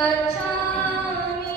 गच्छामि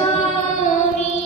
स्वामी